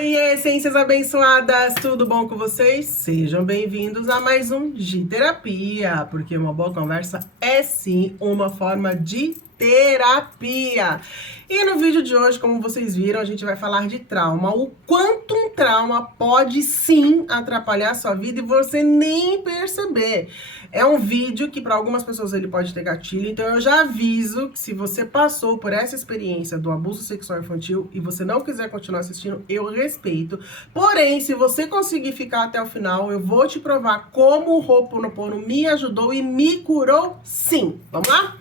E essências abençoadas, tudo bom com vocês? Sejam bem-vindos a mais um de terapia, porque uma boa conversa é sim uma forma de terapia. E no vídeo de hoje, como vocês viram, a gente vai falar de trauma, o quanto um trauma pode sim atrapalhar a sua vida e você nem perceber. É um vídeo que para algumas pessoas ele pode ter gatilho, então eu já aviso que se você passou por essa experiência do abuso sexual infantil e você não quiser continuar assistindo, eu respeito. Porém, se você conseguir ficar até o final, eu vou te provar como o Ho'oponopono me ajudou e me curou sim. Vamos lá?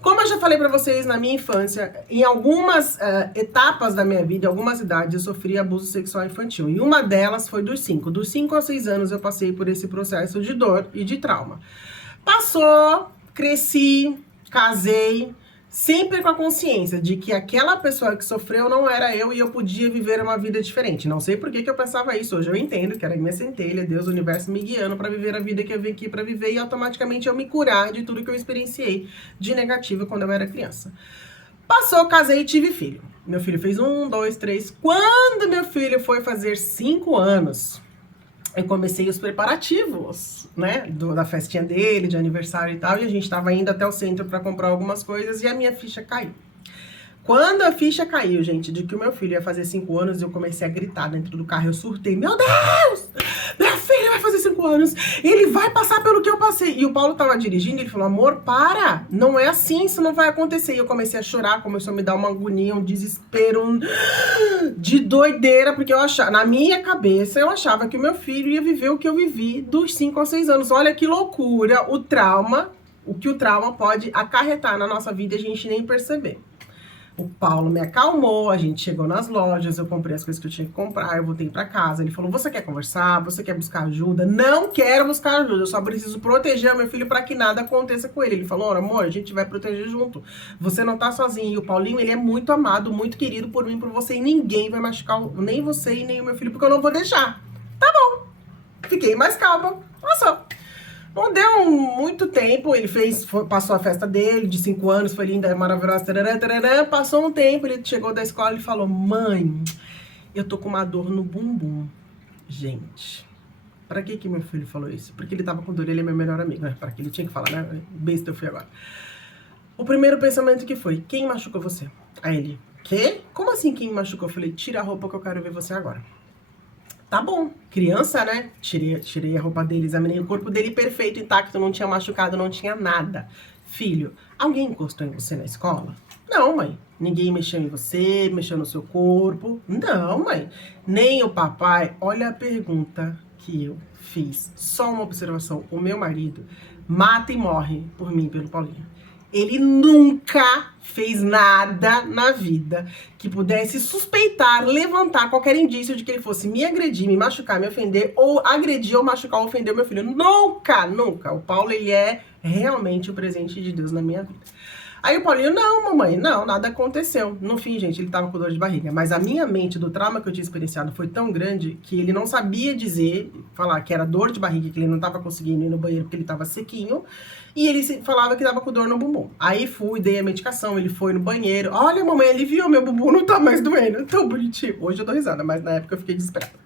Como eu já falei pra vocês, na minha infância, em algumas etapas da minha vida, em algumas idades, eu sofri abuso sexual infantil. E uma delas foi dos 5. Dos 5 aos 6 anos eu passei por esse processo de dor e de trauma. Passou, cresci, casei, sempre com a consciência de que aquela pessoa que sofreu não era eu e eu podia viver uma vida diferente. Não sei por que eu pensava isso. Hoje eu entendo que era minha centelha, Deus, o universo me guiando para viver a vida que eu vim aqui para viver e automaticamente eu me curar de tudo que eu experienciei de negativo quando eu era criança. Passou, casei e tive filho. Meu filho fez 1, 2, 3. Quando meu filho foi fazer 5 anos, eu comecei os preparativos, né, da festinha dele, de aniversário e tal, e a gente tava indo até o centro para comprar algumas coisas e a minha ficha caiu. Quando a ficha caiu, gente, de que o meu filho ia fazer 5 anos, eu comecei a gritar dentro do carro, eu surtei, meu Deus, meu filho vai fazer 5 anos, ele vai passar pelo que eu passei. E o Paulo tava dirigindo, ele falou, amor, para, não é assim, isso não vai acontecer. E eu comecei a chorar, começou a me dar uma agonia, um desespero, de doideira, porque eu achava, na minha cabeça, eu achava que o meu filho ia viver o que eu vivi dos 5 aos 6 anos. Olha que loucura, o que o trauma pode acarretar na nossa vida e a gente nem perceber. O Paulo me acalmou, a gente chegou nas lojas, eu comprei as coisas que eu tinha que comprar, eu voltei pra casa, ele falou, você quer conversar? Você quer buscar ajuda? Não quero buscar ajuda, eu só preciso proteger meu filho pra que nada aconteça com ele. Ele falou, amor, a gente vai proteger junto, você não tá sozinho. E o Paulinho, ele é muito amado, muito querido por mim, por você, e ninguém vai machucar, nem você e nem o meu filho, porque eu não vou deixar. Tá bom, fiquei mais calma, olha só. Não deu muito tempo, ele passou a festa dele, de 5 anos, foi linda, maravilhosa, tarará, tarará. Passou um tempo, ele chegou da escola e falou, mãe, eu tô com uma dor no bumbum. Gente, pra que meu filho falou isso? Porque ele tava com dor, ele é meu melhor amigo, né? Pra que ele tinha que falar, né? Besta eu fui agora. O primeiro pensamento que foi, quem machucou você? Aí ele, quê? Como assim quem me machucou? Eu falei, tira a roupa que eu quero ver você agora. Tá bom, criança, né? Tirei a roupa dele, examinei o corpo dele perfeito, intacto, não tinha machucado, não tinha nada. Filho, alguém encostou em você na escola? Não, mãe. Ninguém mexeu em você, mexeu no seu corpo? Não, mãe. Nem o papai. Olha a pergunta que eu fiz. Só uma observação. O meu marido mata e morre por mim, pelo Paulinho. Ele nunca fez nada na vida que pudesse suspeitar, levantar qualquer indício de que ele fosse me agredir, me machucar, me ofender, ou agredir, ou machucar, ou ofender o meu filho. Nunca, nunca. O Paulo, ele é realmente o presente de Deus na minha vida. Aí o Paulinho, não, mamãe, não, nada aconteceu. No fim, gente, ele tava com dor de barriga. Mas a minha mente do trauma que eu tinha experienciado foi tão grande que ele não sabia falar que era dor de barriga, que ele não tava conseguindo ir no banheiro porque ele tava sequinho. E ele falava que tava com dor no bumbum. Aí fui, dei a medicação, ele foi no banheiro. Olha, mamãe, ele viu, meu bumbum não tá mais doendo. Tão bonitinho. Hoje eu dou risada, mas na época eu fiquei desesperada.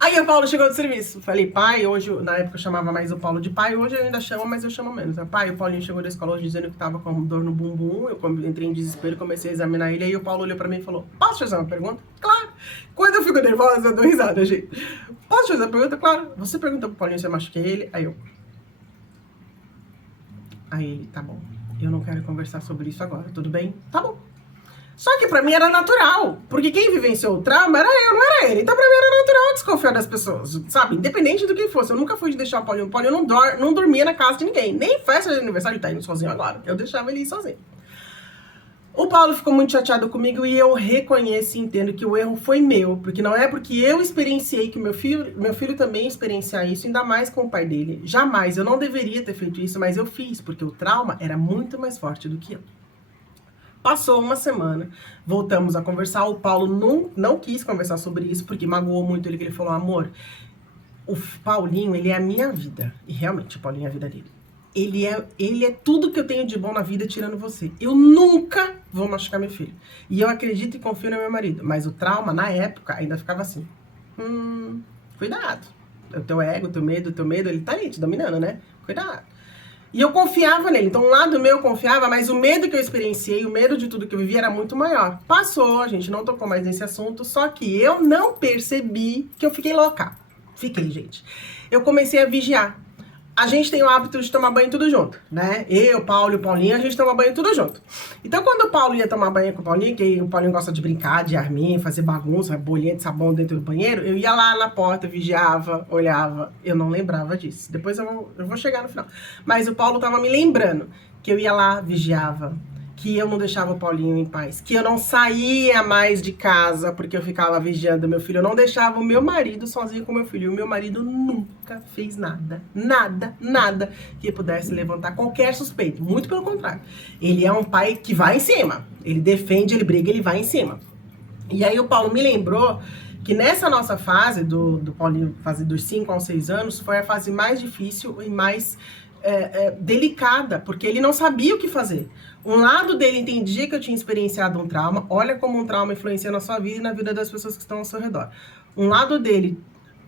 Aí o Paulo chegou do serviço. Falei, pai, hoje, na época eu chamava mais o Paulo de pai, hoje eu ainda chamo, mas eu chamo menos. Pai, o Paulinho chegou da escola hoje dizendo que tava com dor no bumbum. Eu entrei em desespero, comecei a examinar ele. Aí o Paulo olhou pra mim e falou, posso fazer uma pergunta? Claro. Quando eu fico nervosa, eu dou risada, gente. Posso fazer uma pergunta? Claro. Você perguntou pro Paulinho se eu machuquei ele? Aí ele, tá bom. Eu não quero conversar sobre isso agora, tudo bem? Tá bom. Só que pra mim era natural, porque quem vivenciou o trauma era eu, não era ele. Então pra mim era natural desconfiar das pessoas, sabe? Independente do que fosse. Eu nunca fui de deixar o Paulinho. O Paulinho não dormia na casa de ninguém. Nem festa de aniversário, ele tá indo sozinho agora. Eu deixava ele ir sozinho. O Paulo ficou muito chateado comigo e eu reconheço e entendo que o erro foi meu. Porque não é porque eu experienciei que meu filho também experienciar isso, ainda mais com o pai dele. Jamais, eu não deveria ter feito isso, mas eu fiz, porque o trauma era muito mais forte do que eu. Passou uma semana, voltamos a conversar, o Paulo não quis conversar sobre isso, porque magoou muito ele, que ele falou, amor, o Paulinho, ele é a minha vida. E realmente, o Paulinho é a vida dele. ele é tudo que eu tenho de bom na vida tirando você. Eu nunca vou machucar meu filho. E eu acredito e confio no meu marido. Mas o trauma, na época, ainda ficava assim. Cuidado. O teu ego, o teu medo, ele tá ali te dominando, né? Cuidado. E eu confiava nele. Então, um lado meu eu confiava, mas o medo que eu experienciei, o medo de tudo que eu vivi era muito maior. Passou, a gente não tocou mais nesse assunto, só que eu não percebi que eu fiquei louca. Fiquei, gente. Eu comecei a vigiar. A gente tem o hábito de tomar banho tudo junto, né? Eu, Paulo e o Paulinho, a gente toma banho tudo junto. Então, quando o Paulo ia tomar banho com o Paulinho, que o Paulinho gosta de brincar, de arminha, fazer bagunça, bolinha de sabão dentro do banheiro, eu ia lá na porta, vigiava, olhava. Eu não lembrava disso. Depois eu vou chegar no final. Mas o Paulo tava me lembrando que eu ia lá, vigiava, que eu não deixava o Paulinho em paz, que eu não saía mais de casa porque eu ficava vigiando meu filho, eu não deixava o meu marido sozinho com meu filho, e o meu marido nunca fez nada que pudesse levantar qualquer suspeito, muito pelo contrário, ele é um pai que vai em cima, ele defende, ele briga, ele vai em cima. E aí o Paulo me lembrou que nessa nossa fase, do Paulinho, fase dos 5 aos 6 anos, foi a fase mais difícil e mais delicada, porque ele não sabia o que fazer. Um lado dele entendia que eu tinha experienciado um trauma, olha como um trauma influencia na sua vida e na vida das pessoas que estão ao seu redor. Um lado dele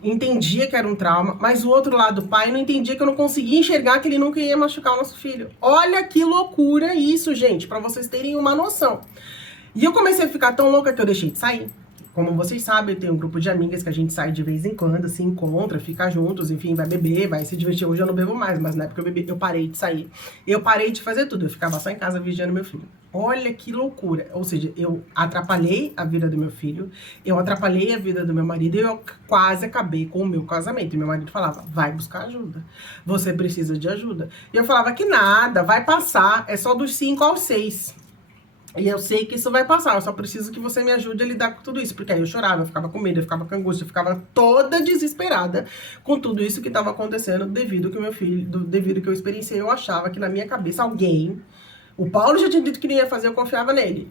entendia que era um trauma, mas o outro lado, o pai, não entendia que eu não conseguia enxergar que ele nunca ia machucar o nosso filho. Olha que loucura isso, gente, pra vocês terem uma noção. E eu comecei a ficar tão louca que eu deixei de sair. Como vocês sabem, eu tenho um grupo de amigas que a gente sai de vez em quando, se encontra, fica juntos, enfim, vai beber, vai se divertir. Hoje eu não bebo mais, mas na época eu parei de sair. Eu parei de fazer tudo, eu ficava só em casa vigiando meu filho. Olha que loucura. Ou seja, eu atrapalhei a vida do meu filho, eu atrapalhei a vida do meu marido e eu quase acabei com o meu casamento. E meu marido falava, vai buscar ajuda, você precisa de ajuda. E eu falava que nada, vai passar, é só dos 5 aos 6. E eu sei que isso vai passar, eu só preciso que você me ajude a lidar com tudo isso. Porque aí eu chorava, eu ficava com medo, eu ficava com angústia, eu ficava toda desesperada com tudo isso que estava acontecendo devido que o meu filho, devido que eu experienciei. Eu achava que na minha cabeça alguém... O Paulo já tinha dito que não ia fazer, eu confiava nele.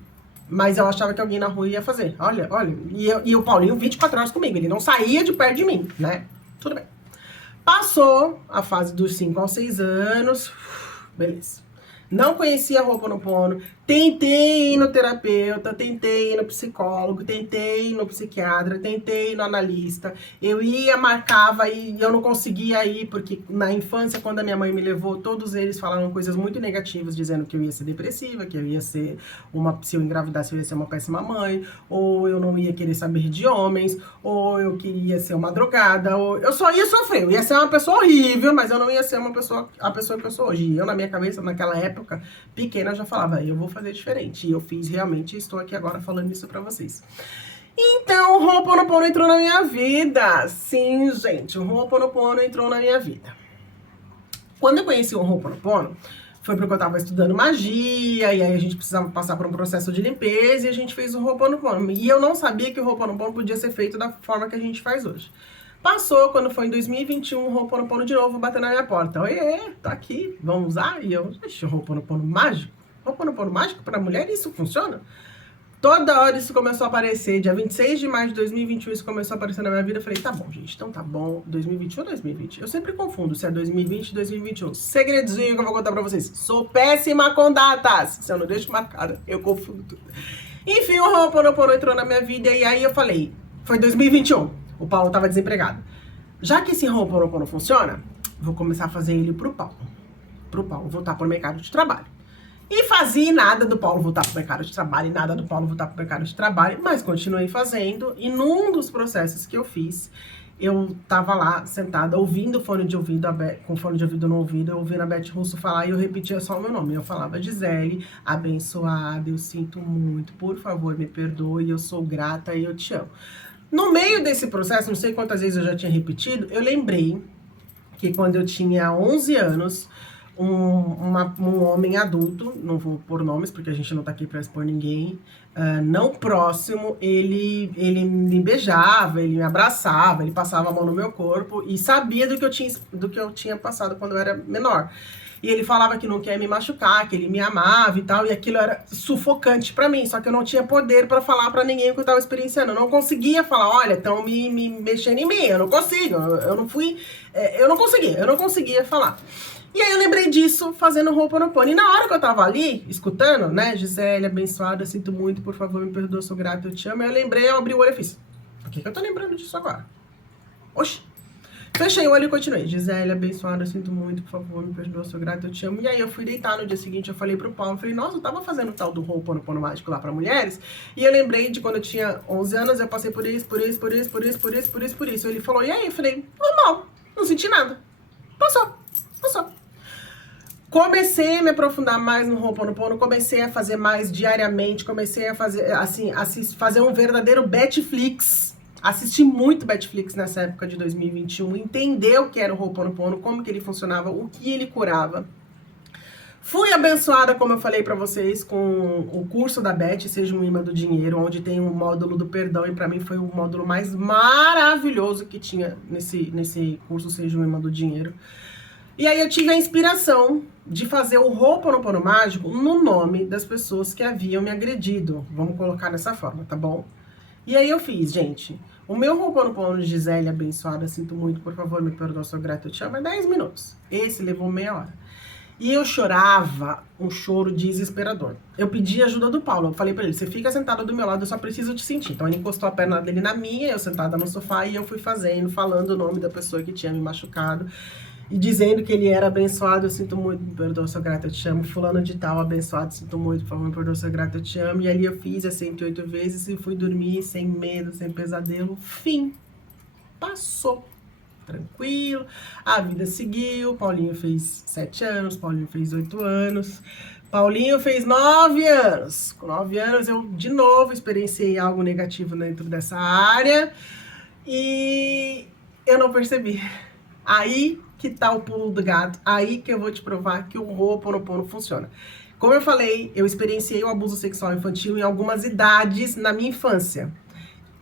Mas eu achava que alguém na rua ia fazer. Olha. E o Paulinho 24 horas comigo, ele não saía de perto de mim, né? Tudo bem. Passou a fase dos 5 aos 6 anos, beleza. Não conhecia Ho'oponopono, tentei ir no terapeuta, tentei ir no psicólogo, tentei ir no psiquiatra, tentei ir no analista. Eu ia, marcava e eu não conseguia ir, porque na infância, quando a minha mãe me levou, todos eles falaram coisas muito negativas, dizendo que eu ia ser depressiva, que eu ia ser se eu engravidasse, eu ia ser uma péssima mãe, ou eu não ia querer saber de homens, ou eu queria ser uma drogada, ou eu só ia sofrer, eu ia ser uma pessoa horrível, mas eu não ia ser a pessoa que eu sou hoje. E eu, na minha cabeça, naquela época, pequena, eu já falava, eu vou fazer diferente. E eu fiz realmente, estou aqui agora falando isso pra vocês. Então, o Ho'oponopono entrou na minha vida. Sim, gente, o Ho'oponopono entrou na minha vida. Quando eu conheci o Ho'oponopono, foi porque eu tava estudando magia, e aí a gente precisava passar por um processo de limpeza, e a gente fez o Ho'oponopono. E eu não sabia que o Ho'oponopono podia ser feito da forma que a gente faz hoje. Passou, quando foi em 2021, o Ho'oponopono de novo bateu na minha porta. Oiê, tá aqui, vamos usar? E eu, o Ho'oponopono mágico? Ho'oponopono mágico para mulher, isso funciona? Toda hora isso começou a aparecer. Dia 26 de maio de 2021 isso começou a aparecer na minha vida. Eu falei, tá bom, gente, então tá bom. 2021 ou 2020? Eu sempre confundo se é 2020 ou 2021. Segredinho que eu vou contar pra vocês. Sou péssima com datas. Se eu não deixo marcada, eu confundo tudo. Enfim, o Ho'oponopono entrou na minha vida e aí eu falei, foi 2021. O Paulo tava desempregado. Já que esse Ho'oponopono funciona, vou começar a fazer ele pro Paulo. Pro Paulo voltar pro mercado de trabalho. E fazia nada do Paulo voltar pro mercado de trabalho, e nada do Paulo voltar pro mercado de trabalho, mas continuei fazendo. E num dos processos que eu fiz, eu tava lá sentada, ouvindo fone de ouvido, com fone de ouvido no ouvido, eu ouvindo a Beth Russo falar e eu repetia só o meu nome. Eu falava, Gisele, abençoada, eu sinto muito, por favor, me perdoe, eu sou grata e eu te amo. No meio desse processo, não sei quantas vezes eu já tinha repetido, eu lembrei que quando eu tinha 11 anos, um homem adulto, não vou pôr nomes porque a gente não tá aqui pra expor ninguém, não próximo, ele me beijava, ele me abraçava, ele passava a mão no meu corpo e sabia do que eu tinha passado quando eu era menor. E ele falava que não quer me machucar, que ele me amava e tal, e aquilo era sufocante pra mim, só que eu não tinha poder pra falar pra ninguém o que eu tava experienciando. Eu não conseguia falar, olha, estão me mexendo em mim, eu não consigo, eu não conseguia falar. E aí eu lembrei disso fazendo Ho'oponopono. E na hora que eu tava ali, escutando, né, Gisele, abençoada, sinto muito, por favor, me perdoa, sou grata, eu te amo. Aí eu lembrei, eu abri o olho e fiz, por que eu tô lembrando disso agora? Oxi. Fechei o olho e continuei. Gisele, abençoada, sinto muito, por favor, me perdoa, sou grata, eu te amo. E aí eu fui deitar no dia seguinte, eu falei pro Paulo, falei, nossa, eu tava fazendo o tal do Ho'oponopono mágico lá pra mulheres, e eu lembrei de quando eu tinha 11 anos, eu passei por isso, por isso, por isso, por isso, por isso, por isso, por isso. Ele falou, e aí? Eu falei, normal, não senti nada. Passou. Comecei a me aprofundar mais no Ho'oponopono, comecei a fazer mais diariamente, comecei a fazer, assim, fazer um verdadeiro Betflix. Assisti muito Betflix nessa época de 2021, entender o que era o Ho'oponopono, como que ele funcionava, o que ele curava. Fui abençoada, como eu falei pra vocês, com o curso da Beth, Seja um Imã do Dinheiro, onde tem um módulo do perdão, e pra mim foi o módulo mais maravilhoso que tinha nesse curso Seja um Imã do Dinheiro. E aí eu tive a inspiração de fazer o Ho'oponopono mágico no nome das pessoas que haviam me agredido. Vamos colocar dessa forma, tá bom? E aí eu fiz, gente. O meu Ho'oponopono de Gisele, abençoada, sinto muito, por favor, me perdoa, sou grata, eu te amo, é 10 minutos. Esse levou meia hora. E eu chorava um choro desesperador. Eu pedi ajuda do Paulo. Eu falei pra ele, você fica sentada do meu lado, eu só preciso te sentir. Então ele encostou a perna dele na minha, eu sentada no sofá, e eu fui fazendo, falando o nome da pessoa que tinha me machucado. E dizendo que ele era abençoado, eu sinto muito, me perdoa, sou grata, eu te amo. Fulano de tal, abençoado, sinto muito, por favor, me perdoa, sou grata, eu te amo. E ali eu fiz as 108 vezes e fui dormir sem medo, sem pesadelo. Fim. Passou. Tranquilo. A vida seguiu. Paulinho fez 7 anos, Paulinho fez 8 anos. Paulinho fez 9 anos. Com 9 anos eu, de novo, experienciei algo negativo dentro dessa área. E eu não percebi. Aí que tá o pulo do gato, aí que eu vou te provar que o Ho'oponopono funciona. Como eu falei, eu experienciei o abuso sexual infantil em algumas idades na minha infância.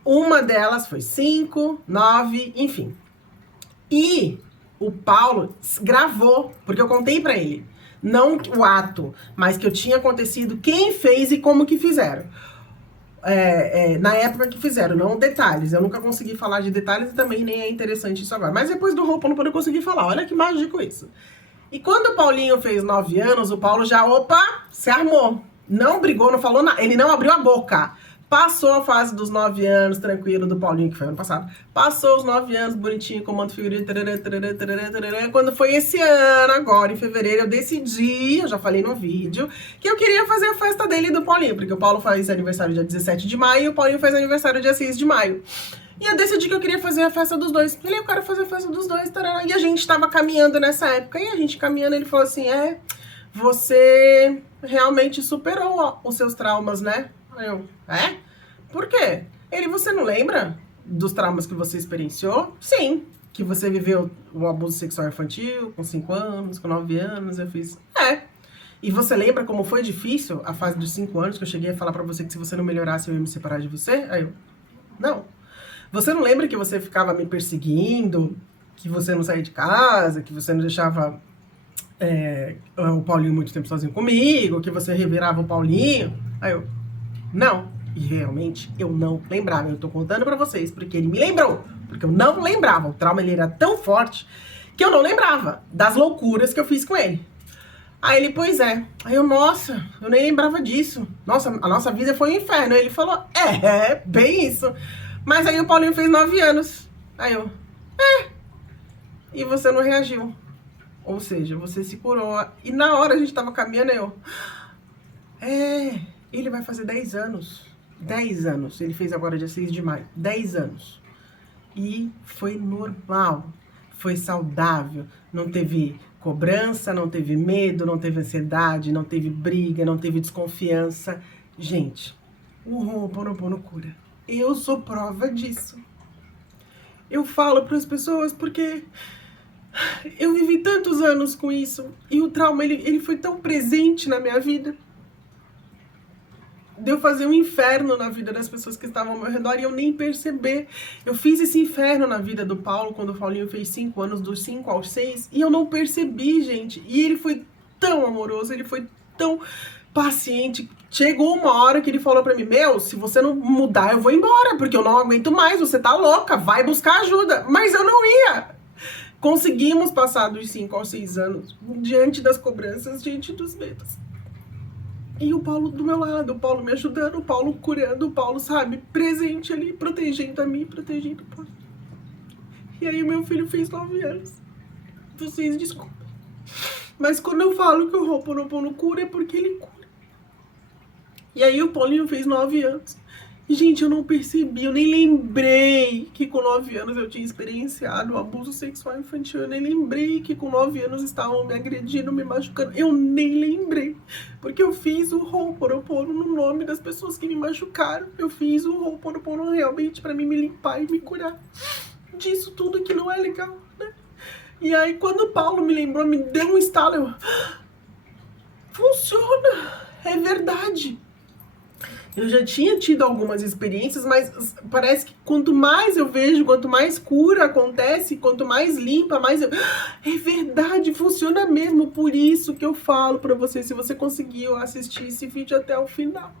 Uma delas foi 5, 9, enfim. E o Paulo gravou, porque eu contei pra ele, não o ato, mas que eu tinha acontecido, quem fez e como que fizeram. Na época que fizeram, não detalhes. Eu nunca consegui falar de detalhes e também nem é interessante isso agora. Mas depois do Ho'oponopono eu consegui falar. Olha que mágico isso. E quando o Paulinho fez 9 anos, o Paulo já, se armou. Não brigou, não falou nada. Ele não abriu a boca. Passou a fase dos 9 anos, tranquilo, do Paulinho, que foi ano passado. Passou os 9 anos, bonitinho, comando figurinha. Quando foi esse ano, agora, em fevereiro, eu decidi, eu já falei no vídeo, que eu queria fazer a festa dele e do Paulinho. Porque o Paulo faz aniversário dia 17 de maio e o Paulinho faz aniversário dia 6 de maio. E eu decidi que eu queria fazer a festa dos dois. Ele, eu quero fazer a festa dos dois. Tarará. E a gente tava caminhando nessa época. E a gente caminhando, ele falou assim, você realmente superou os seus traumas, né? Aí eu, por quê? Ele, você não lembra dos traumas que você experienciou? Sim. Que você viveu o abuso sexual infantil com 5 anos, com 9 anos. Eu fiz, E você lembra como foi difícil a fase dos 5 anos, que eu cheguei a falar pra você que se você não melhorasse eu ia me separar de você? Aí eu, não. Você não lembra que você ficava me perseguindo, que você não saía de casa, que você não deixava o Paulinho muito tempo sozinho comigo, que você revirava o Paulinho? Aí eu, não. E realmente eu não lembrava. Eu tô contando pra vocês porque ele me lembrou. Porque eu não lembrava. O trauma ele era tão forte que eu não lembrava das loucuras que eu fiz com ele. Aí ele, pois é. Aí eu, nossa, eu nem lembrava disso. Nossa, a nossa vida foi um inferno. Aí ele falou, bem isso. Mas aí o Paulinho fez 9 anos. Aí eu, E você não reagiu. Ou seja, você se curou. E na hora a gente tava caminhando, eu, ele vai fazer 10 anos. 10 anos. Ele fez agora dia 6 de maio. 10 anos. E foi normal. Foi saudável. Não teve cobrança, não teve medo, não teve ansiedade, não teve briga, não teve desconfiança. Gente, o Ho'oponopono cura. Eu sou prova disso. Eu falo para as pessoas porque eu vivi tantos anos com isso. E o trauma, ele foi tão presente na minha vida. De eu fazer um inferno na vida das pessoas que estavam ao meu redor e eu nem perceber. Eu fiz esse inferno na vida do Paulo quando o Paulinho fez 5 anos, dos 5 aos 6, e eu não percebi, gente. E ele foi tão amoroso, ele foi tão paciente. Chegou uma hora que ele falou pra mim, se você não mudar, eu vou embora, porque eu não aguento mais, você tá louca, vai buscar ajuda. Mas eu não ia. Conseguimos passar dos 5 aos 6 anos diante das cobranças, diante dos medos. E o Paulo do meu lado, o Paulo me ajudando, o Paulo curando, o Paulo, sabe, presente ali, protegendo a mim, protegendo o Paulo. E aí o meu filho fez 9 anos. Vocês desculpem. Mas quando eu falo que o Ho'oponopono cura, é porque ele cura. E aí o Paulinho fez 9 anos. E, gente, eu não percebi, eu nem lembrei que com 9 anos eu tinha experienciado um abuso sexual infantil. Eu nem lembrei que com 9 anos estavam me agredindo, me machucando. Eu nem lembrei. Porque eu fiz o Ho'oponopono no nome das pessoas que me machucaram. Eu fiz o Ho'oponopono realmente pra mim me limpar e me curar disso tudo que não é legal, né? E aí, quando o Paulo me lembrou, me deu um estalo, eu... Funciona! É verdade! Eu já tinha tido algumas experiências, mas parece que quanto mais eu vejo, quanto mais cura acontece, quanto mais limpa, mais eu... É verdade, funciona mesmo. Por isso que eu falo pra você, se você conseguiu assistir esse vídeo até o final,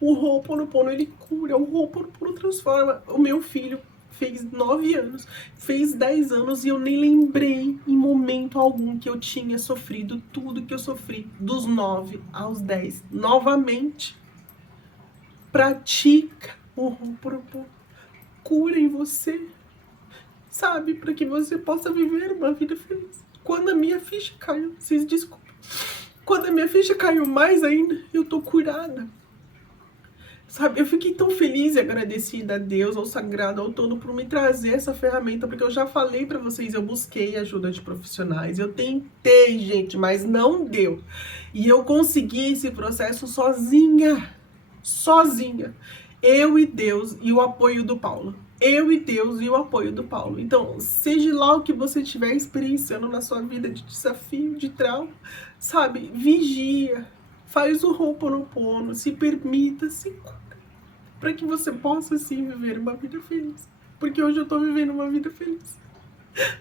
o Ho'oponopono, ele cura, o Ho'oponopono transforma. O meu filho fez 9 anos, fez 10 anos e eu nem lembrei em momento algum que eu tinha sofrido tudo que eu sofri dos 9 aos 10 novamente. Pratica o Ho'oponopono, cura em você, sabe, para que você possa viver uma vida feliz. Quando a minha ficha caiu, vocês desculpem, quando a minha ficha caiu mais ainda, eu tô curada. Sabe, eu fiquei tão feliz e agradecida a Deus, ao Sagrado, ao Todo, por me trazer essa ferramenta, porque eu já falei pra vocês, eu busquei ajuda de profissionais, eu tentei, gente, mas não deu. E eu consegui esse processo sozinha, eu e Deus e o apoio do Paulo. Eu e Deus e o apoio do Paulo. Então, seja lá o que você estiver experienciando na sua vida de desafio, de trauma, sabe, vigia, faz o Ho'oponopono, se permita, se cura, para que você possa, sim, viver uma vida feliz. Porque hoje eu tô vivendo uma vida feliz.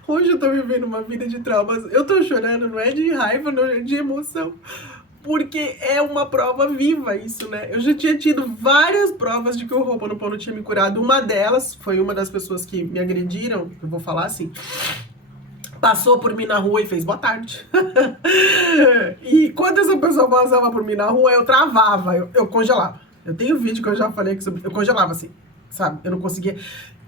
Hoje eu tô vivendo uma vida de traumas. Eu tô chorando, não é de raiva, não é de emoção. Porque é uma prova viva isso, né? Eu já tinha tido várias provas de que o Ho'oponopono tinha me curado. Uma delas foi uma das pessoas que me agrediram, eu vou falar assim, passou por mim na rua e fez boa tarde. E quando essa pessoa passava por mim na rua, eu travava, eu congelava. Eu tenho vídeo que eu já falei que eu congelava assim, sabe? Eu não conseguia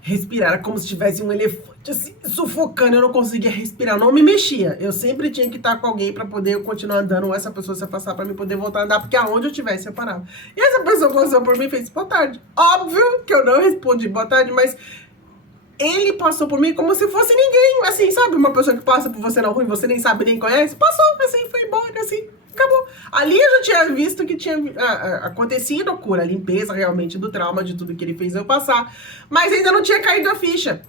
respirar, era como se tivesse um elefante assim, sufocando, eu não conseguia respirar, eu não me mexia. Eu sempre tinha que estar com alguém pra poder eu continuar andando, ou essa pessoa se afastar pra mim poder voltar a andar, porque aonde eu estivesse eu parava. E essa pessoa passou por mim e fez boa tarde. Óbvio que eu não respondi boa tarde, mas ele passou por mim como se fosse ninguém, assim, sabe? Uma pessoa que passa por você na rua e você nem sabe, nem conhece, passou, assim, foi embora, assim, acabou. Ali eu já tinha visto que tinha acontecido a cura, a limpeza realmente do trauma, de tudo que ele fez eu passar, mas ainda não tinha caído a ficha.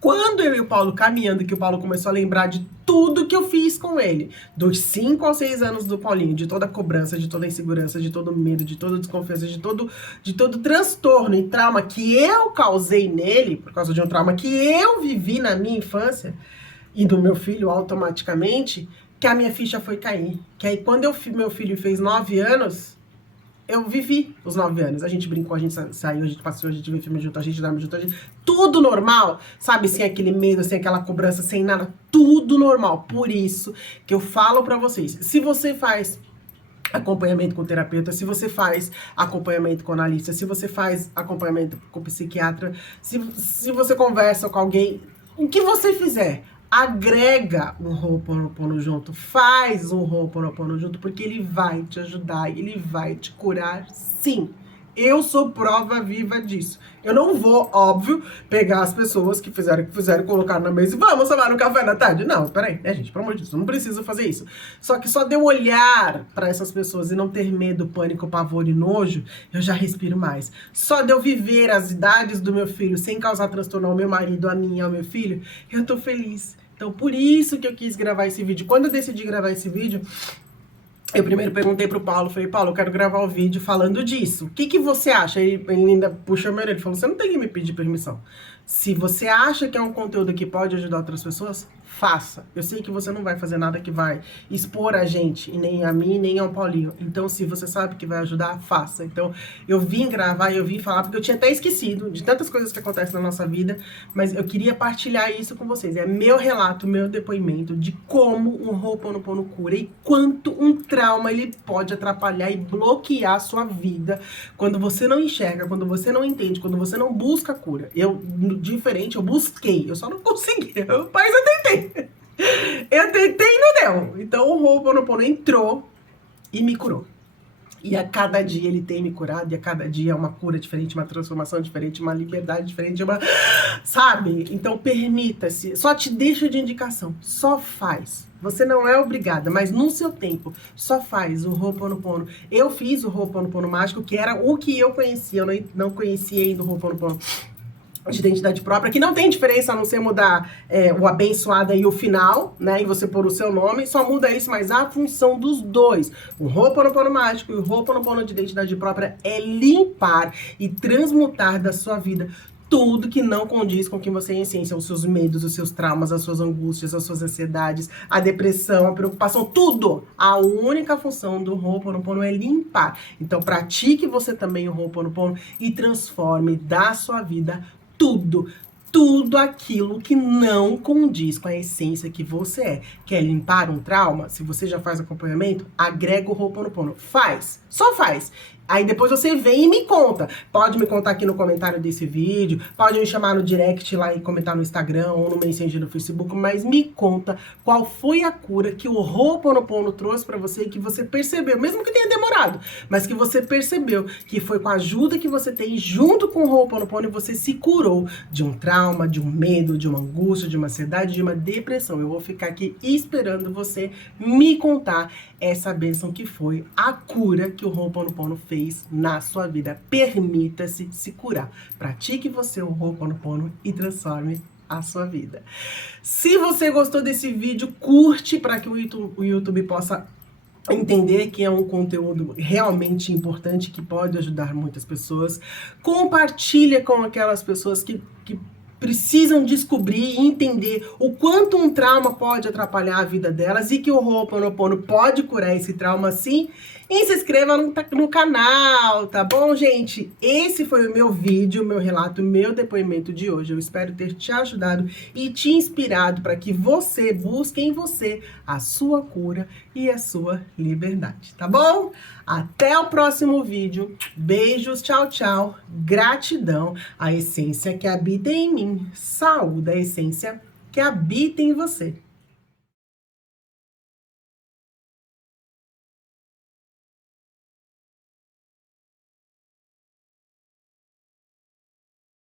Quando eu e o Paulo caminhando, que o Paulo começou a lembrar de tudo que eu fiz com ele, dos 5 aos 6 anos do Paulinho, de toda a cobrança, de toda a insegurança, de todo o medo, de toda a desconfiança, de todo transtorno e trauma que eu causei nele, por causa de um trauma que eu vivi na minha infância, e do meu filho automaticamente, que a minha ficha foi cair. Que aí quando meu filho fez 9 anos... eu vivi os 9 anos. A gente brincou, a gente saiu, a gente passeou, a gente viu filme junto, a gente dorme junto, tudo normal, sabe? Sem aquele medo, sem aquela cobrança, sem nada. Tudo normal. Por isso que eu falo pra vocês, se você faz acompanhamento com terapeuta, se você faz acompanhamento com analista, se você faz acompanhamento com psiquiatra, se você conversa com alguém, o que você fizer, agrega um Ho'oponopono junto, faz um Ho'oponopono junto, porque ele vai te ajudar, ele vai te curar, sim. Eu sou prova viva disso. Eu não vou, óbvio, pegar as pessoas que fizeram, colocar na mesa e vamos tomar um café da tarde. Não, peraí, né, gente? Pelo amor de Deus, eu não preciso fazer isso. Só que só de eu olhar para essas pessoas e não ter medo, pânico, pavor e nojo, eu já respiro mais. Só de eu viver as idades do meu filho sem causar transtorno ao meu marido, a mim e ao meu filho, eu tô feliz. Então, por isso que eu quis gravar esse vídeo. Quando eu decidi gravar esse vídeo, Eu primeiro perguntei pro Paulo, falei, Paulo, eu quero gravar o vídeo falando disso. O que você acha? Ele ainda puxou a minha orelha, ele falou, você não tem que me pedir permissão. Se você acha que é um conteúdo que pode ajudar outras pessoas, faça. Eu sei que você não vai fazer nada que vai expor a gente, e nem a mim, nem ao Paulinho. Então, se você sabe que vai ajudar, faça. Então, eu vim gravar e eu vim falar, porque eu tinha até esquecido de tantas coisas que acontecem na nossa vida, mas eu queria partilhar isso com vocês. É meu relato, meu depoimento de como um Ho'oponopono cura e quanto um trauma ele pode atrapalhar e bloquear a sua vida quando você não enxerga, quando você não entende, quando você não busca cura. Eu, diferente, eu busquei, eu só não consegui. Mas eu tentei. Eu tentei e não deu. Então o Ho'oponopono entrou e me curou. E a cada dia ele tem me curado, e a cada dia é uma cura diferente, uma transformação diferente, uma liberdade diferente, uma... Sabe? Então permita-se, só te deixa de indicação, só faz. Você não é obrigada, mas no seu tempo, só faz o Ho'oponopono. Eu fiz o Ho'oponopono mágico, que era o que eu conhecia, eu não conhecia ainda o Ho'oponopono de identidade própria, que não tem diferença a não ser mudar o abençoada e o final, né, e você pôr o seu nome, só muda isso, mas a função dos dois, o Ho'oponopono mágico e o Ho'oponopono de identidade própria é limpar e transmutar da sua vida tudo que não condiz com quem você é em essência, os seus medos, os seus traumas, as suas angústias, as suas ansiedades, a depressão, a preocupação, tudo. A única função do Ho'oponopono é limpar. Então pratique você também o Ho'oponopono e transforme da sua vida tudo aquilo que não condiz com a essência que você é. Quer limpar um trauma? Se você já faz acompanhamento, agrega o Ho'oponopono. Faz, só faz. Aí depois você vem e me conta. Pode me contar aqui no comentário desse vídeo, pode me chamar no direct lá e comentar no Instagram ou no Messenger no Facebook, mas me conta qual foi a cura que o Ho'oponopono trouxe pra você e que você percebeu, mesmo que tenha demorado, mas que você percebeu que foi com a ajuda que você tem junto com o Ho'oponopono e você se curou de um trauma, de um medo, de uma angústia, de uma ansiedade, de uma depressão. Eu vou ficar aqui esperando você me contar essa bênção que foi a cura que o Ho'oponopono fez na sua vida. Permita-se se curar. Pratique você o Ho'oponopono e transforme a sua vida. Se você gostou desse vídeo, curte para que o YouTube possa entender que é um conteúdo realmente importante, que pode ajudar muitas pessoas. Compartilha com aquelas pessoas que precisam descobrir e entender o quanto um trauma pode atrapalhar a vida delas e que o Ho'oponopono pode curar esse trauma sim. E se inscreva no canal, tá bom, gente? Esse foi o meu vídeo, meu relato, meu depoimento de hoje. Eu espero ter te ajudado e te inspirado para que você busque em você a sua cura e a sua liberdade, tá bom? Até o próximo vídeo. Beijos, tchau, tchau. Gratidão. A essência que habita em mim. Saúde, a essência que habita em você.